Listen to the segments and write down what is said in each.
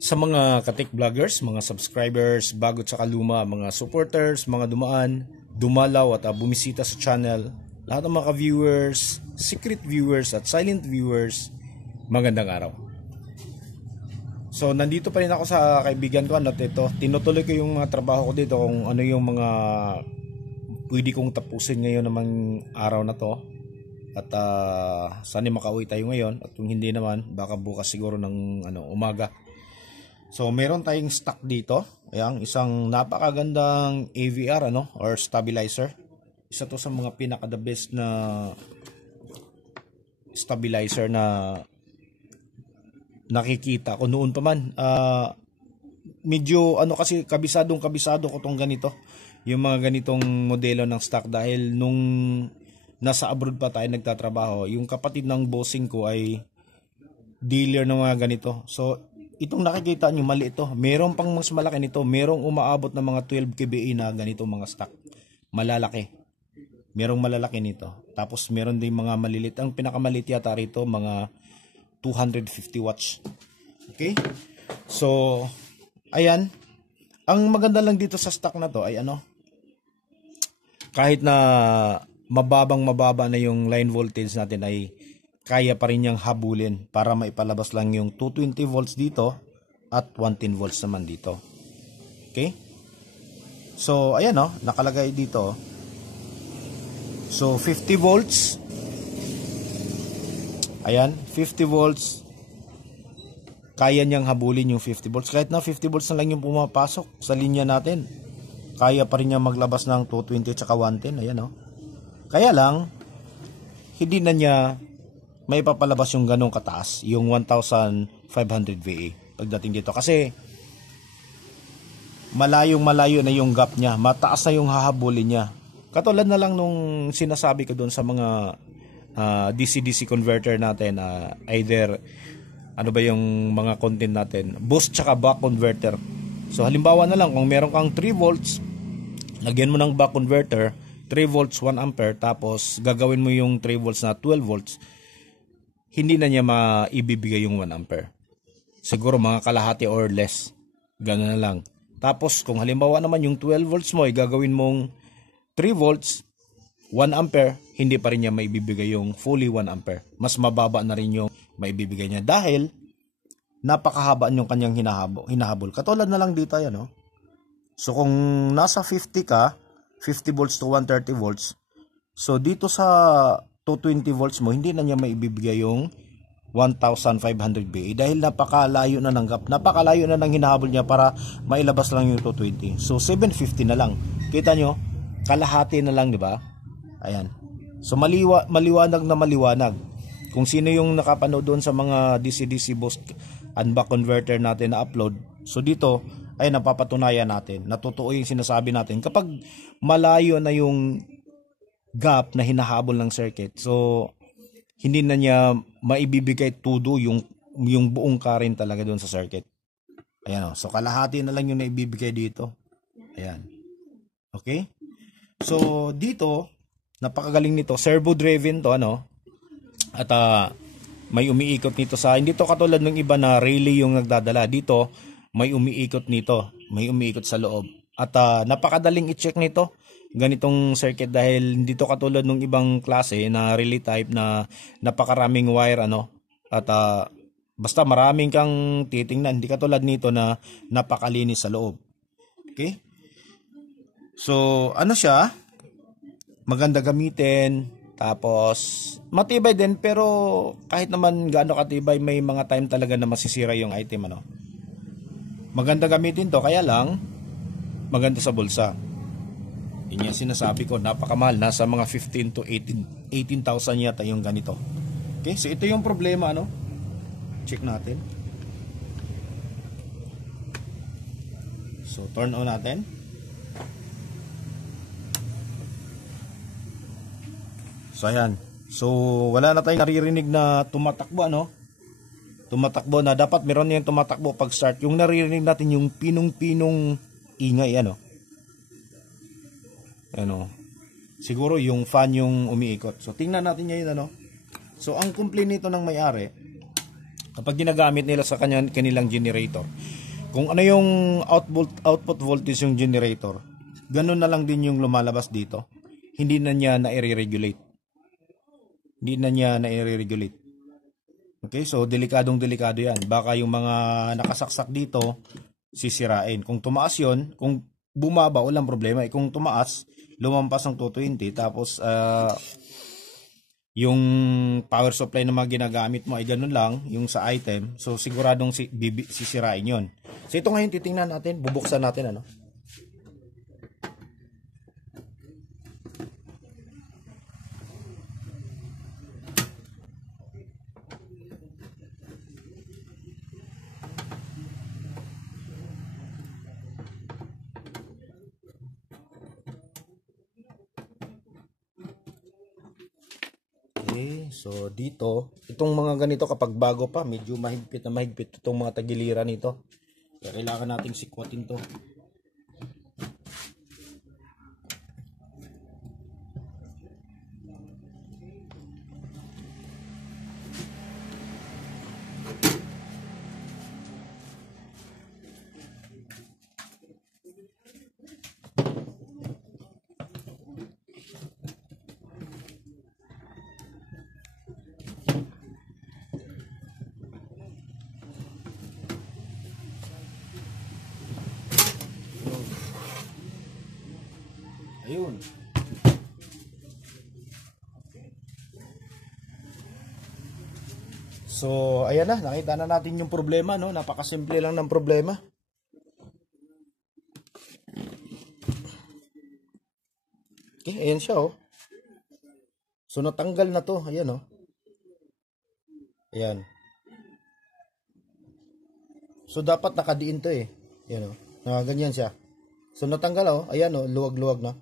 Sa mga katik vloggers, mga subscribers, bago at luma, mga supporters, mga dumaan, dumalaw at bumisita sa channel, lahat ng mga viewers, secret viewers at silent viewers, magandang araw. So nandito pa rin ako sa kaibigan ko at ito, tinutuloy ko yung mga trabaho ko dito kung ano yung mga pwede kong tapusin ngayon namang araw na to. At sana makauwi tayo ngayon at kung hindi naman baka bukas siguro ng umaga. So meron tayong stock dito. Ayan, isang napakagandang AVR or stabilizer. Isa to sa mga pinaka the best na stabilizer na nakikita ko noon pa man. Medyo kasi kabisado ko tong ganito. Yung mga ganitong modelo ng stock dahil nung nasa abroad pa tayo nagtatrabaho, yung kapatid ng bossing ko ay dealer ng mga ganito. So itong nakikita nyo, mali ito. Meron pang mas malaki nito. Merong umaabot ng mga 12 kBA na ganito mga stock. Malalaki. Merong malalaki nito. Tapos meron din mga malilit. Ang pinakamalit yata rito, mga 250 watts. Okay? So, ayan. Ang maganda lang dito sa stock na to ay kahit na mababa na yung line voltage natin ay kaya pa rin niyang habulin para maipalabas lang yung 220 volts dito at 110 volts naman dito. Okay? So, ayan nakalagay dito. So, 50 volts. Ayan, 50 volts. Kaya niyang habulin yung 50 volts. Kahit na 50 volts na lang yung pumapasok sa linya natin, kaya pa rin niya maglabas ng 220 at 110. Ayan Kaya lang, hindi na niya may papalabas yung ganong kataas, yung 1500 VA pagdating dito. Kasi malayo na yung gap niya, mataas na yung hahabulin niya. Katulad na lang nung sinasabi ko doon sa mga DC-DC converter natin, either yung mga content natin, boost tsaka back converter. So halimbawa na lang, kung meron kang 3 volts, lagyan mo ng back converter, 3 volts 1 ampere, tapos gagawin mo yung 3 volts na 12 volts, hindi na niya maibibigay yung 1 ampere. Siguro mga kalahati or less. Gano'n na lang. Tapos kung halimbawa naman yung 12 volts mo ay gagawin mong 3 volts 1 ampere, hindi pa rin niya maibibigay yung fully 1 ampere. Mas mababa na rin yung maibibigay niya dahil napakahaba yung kanyang hinahabol. Katulad na lang dito So kung nasa 50 ka, 50 volts to 130 volts, so dito sa 220 volts mo, hindi na niya maibibigay yung 1500 VA dahil napakalayo na ng gap, napakalayo na ng hinahabol niya para mailabas lang yung 220. So 750 na lang. Kita nyo, kalahati na lang, di ba? Ayan. So maliwanag na maliwanag. Kung sino yung nakapanood doon sa mga DC-DC boost and back converter natin na upload, so dito ay napapatunayan natin, natotoo yung sinasabi natin kapag malayo na yung gap na hinahabol ng circuit, so hindi na niya maibibigay todo yung buong current talaga doon sa circuit. Ayan so kalahati na lang yung naibibigay dito. Ayan. Okay? So dito, napakagaling nito, servo driven to at may umiikot nito sa, hindi to katulad ng iba na relay yung nagdadala. Dito may umiikot nito, may umiikot sa loob. At napakadaling i-check nito, ganitong circuit, dahil hindi to katulad ng ibang klase na relay type na napakaraming wire at basta maraming kang titingnan. Hindi katulad nito na napakalinis sa loob. Okay? So siya, maganda gamitin, tapos matibay din, pero kahit naman gaano katibay, may mga time talaga na masisira yung item Maganda gamitin to, kaya lang maganda sa bulsa. Yun yung sinasabi ko, napakamahal, nasa mga 15 to 18,000 yata yung ganito. Okay, so ito yung problema check natin. So turn on natin. So ayan. So wala na tayong naririnig na tumatakbo tumatakbo na, dapat meron yung tumatakbo pag start. Yung naririnig natin yung pinong-pinong ingay siguro yung fan yung umiikot. So tingnan natin ngayon So ang complaint nito ng may-ari, kapag ginagamit nila sa kanilang generator. Kung ano yung output voltage yung generator, ganun na lang din yung lumalabas dito. Hindi na niya na-regulate. Hindi na niya na-regulate. Okay, so delikado yan. Baka yung mga nakasaksak dito sisirain. Kung tumaas yon, kung bumaba, walang problema. Kung tumaas, lumampas ng 220, tapos yung power supply na mga ginagamit mo ay ganun lang, yung sa item, so siguradong sisirain yon. So ito ngayon titingnan natin, bubuksan natin ano. Okay, so dito, itong mga ganito kapag bago pa, medyo mahigpit na mahigpit itong mga tagiliran nito. Kaya kailangan nating sikwatin to. Ayun. So, ayan na, nakita na natin yung problema, no? Napakasimple lang ng problema. Okay, ayan siya, oh. So, natanggal na to, ayan, oh. Ayan. So, dapat nakadiin to, eh. Ayan, oh. Ganyan siya. So, natanggal, oh. Ayan, oh, luwag-luwag na.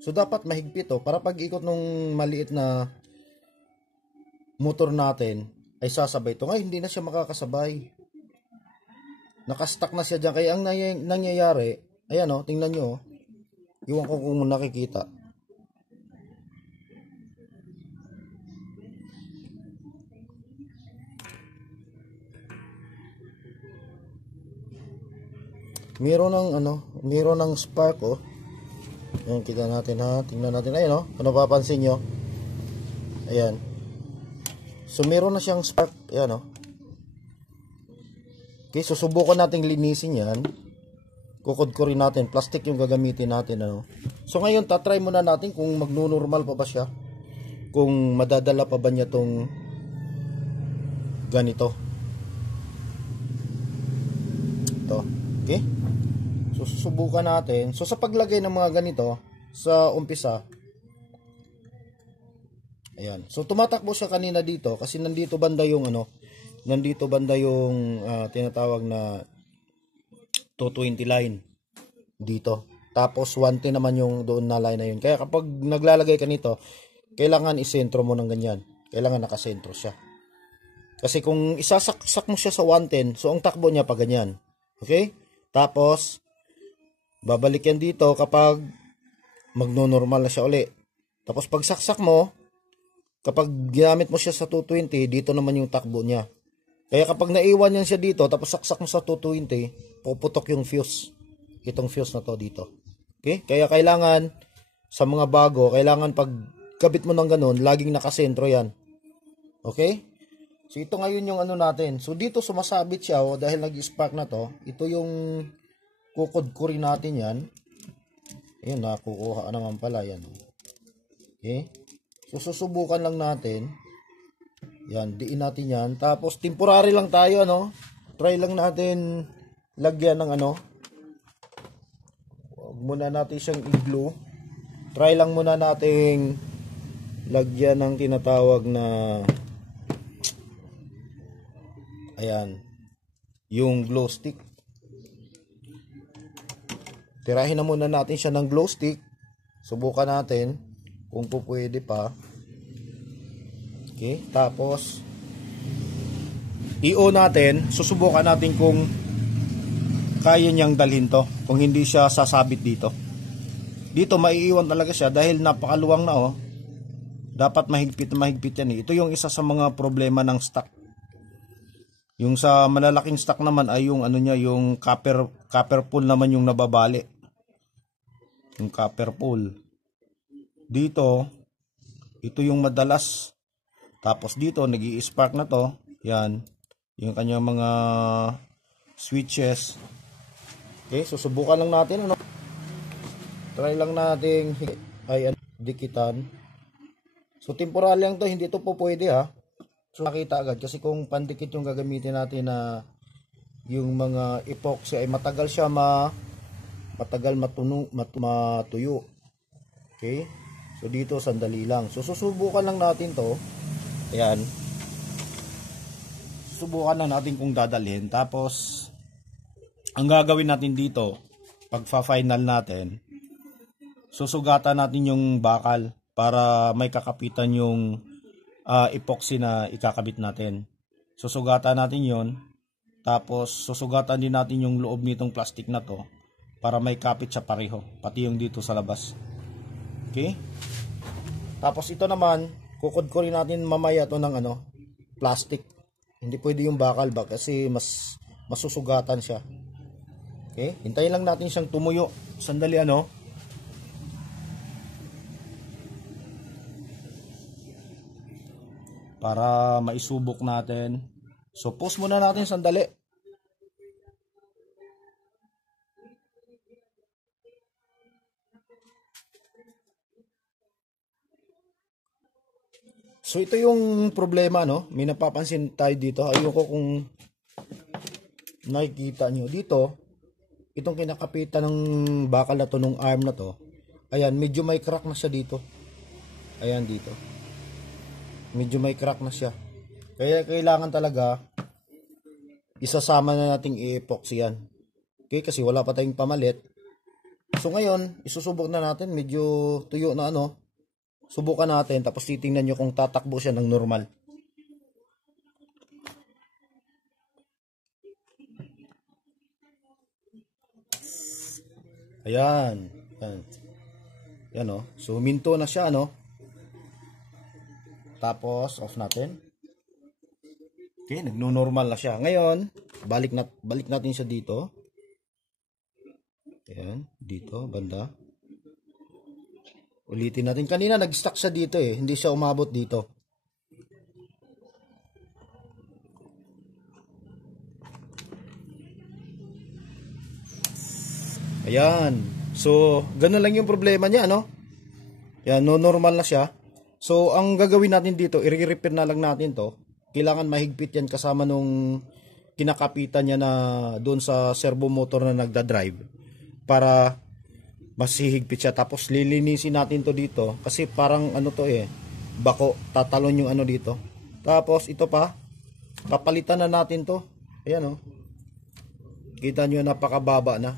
So, dapat mahigpit, oh. Para pag ikot nung maliit na motor natin, ay sasabay ito. Ngayon, hindi na siya makakasabay. Nakastuck na siya dyan. Kaya ang nangyayari, ayan o, tingnan nyo o. Iwan ko kung nakikita. Meron ng spark o. Ayan, kita natin ha. Tingnan natin. Ayan o, kung napapansin nyo. Ayan. So, meron na siyang spark. Ayan o. Okay, susubukan natin linisin yan. Kukudkurin natin. Plastic yung gagamitin natin. Ano. So, ngayon, tatry muna natin kung magno-normal pa ba siya. Kung madadala pa ba niya tong ganito. Ito. Okay. So, susubukan natin. So, sa paglagay ng mga ganito, sa umpisa, ayan. So, tumatakbo siya kanina dito kasi nandito banda yung tinatawag na 220 line dito. Tapos 110 naman yung doon na line na yun. Kaya kapag naglalagay ka nito, kailangan isentro mo ng ganyan. Kailangan nakasentro siya. Kasi kung isasaksak mo siya sa 110, so ang takbo niya pa ganyan. Okay? Tapos, babalik yan dito kapag magno-normal na siya uli. Tapos pag saksak mo, kapag ginamit mo siya sa 220, dito naman yung takbo niya. Kaya kapag naiwan yan siya dito, tapos saksak mo sa 220, puputok yung fuse. Itong fuse na to dito. Okay? Kaya kailangan, sa mga bago, kailangan pag kabit mo ng ganun, laging nakasentro yan. Okay? So ito ngayon yung natin. So dito sumasabit siya, dahil nag-spark na to. Ito yung kukudkurin natin yan. Ayan, nakukuha naman pala yan. Okay? So susubukan lang natin. Yan, diin natin yan. Tapos temporary lang tayo, try lang natin lagyan ng Huwag muna natin siyang i-glue. Try lang muna nating lagyan ng tinatawag na ayan, yung glow stick. Tirahin na muna natin siya ng glow stick. Subukan natin kung pwede pa. Okay, tapos i-on natin, susubukan natin kung kaya niyang dalhin to, kung hindi siya sasabit dito. Dito maiiwan talaga siya dahil napakaluwang na Dapat mahigpit yan. Ito yung isa sa mga problema ng stock. Yung sa malalaking stock naman ay yung ano niya, yung copper pull naman yung nababali. Yung copper pull. Dito, ito yung madalas. Tapos dito, nag-i-spark na to. Yan. Yung kanyang mga switches. Okay, susubukan lang natin, ano. Try lang natin dikitan. So temporal lang to, hindi to po pwede ha. So nakita agad kasi kung pandikit yung gagamitin natin na yung mga epoxy ay matagal siya matagal matuyo. Okay? So dito sandali lang. So susubukan lang natin to. Ayan. Susubukan lang natin kung dadalhin. Tapos ang gagawin natin dito pag final natin, susugatan natin yung bakal para may kakapitan yung epoxy na ikakabit natin. Susugatan natin yon. Tapos susugatan din natin yung loob nitong plastic na to para may kapit siya pareho, pati yung dito sa labas. Okay? Tapos ito naman, kukudkurin natin mamaya to ng plastic. Hindi pwede yung bakal ba kasi masusugatan siya. Okay? Hintayin lang natin siyang tumuyo. Sandali para maisubok natin. So pause muna natin sandali. So ito yung problema, no? May napapansin tayo dito. Ayoko kung nakikita nyo dito, itong kinakapitan ng bakal na to, nung arm na to. Ayan, medyo may crack na siya dito. Ayan dito. Medyo may crack na siya. Kaya kailangan talaga isasama na nating i-epoxy yan. Okay, kasi wala pa tayong pamalit. So ngayon, isusubok na natin. Medyo tuyo na subukan natin. Tapos titingnan nyo kung tatakbo siya ng normal. Ayan. Ayan. Yan So huminto na siya Tapos off natin. Okay, nagno-normal na siya. Ngayon, balik natin siya dito. Ayan, dito banda. Ulitin natin. Kanina nag-stuck siya dito hindi siya umabot dito. Ayan. So, ganun lang yung problema niya, Yan, normal na siya. So, ang gagawin natin dito, i-repair na lang natin to. Kailangan mahigpit yan kasama nung kinakapitan niya na doon sa servo motor na nagda-drive para mas hihigpit siya. Tapos lilinisin natin to dito kasi parang bako, tatalon yung dito. Tapos ito pa, papalitan na natin to. Ayan Kita nyo napakababa na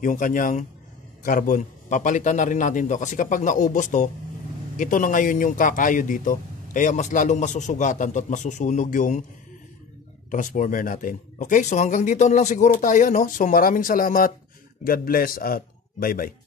yung kanyang carbon. Papalitan na rin natin to kasi kapag naubos to, ito na ngayon yung kakayo dito. Kaya mas lalong masusugatan to at masusunog yung transformer natin. Okay, so hanggang dito na lang siguro tayo, So maraming salamat. God bless at bye-bye.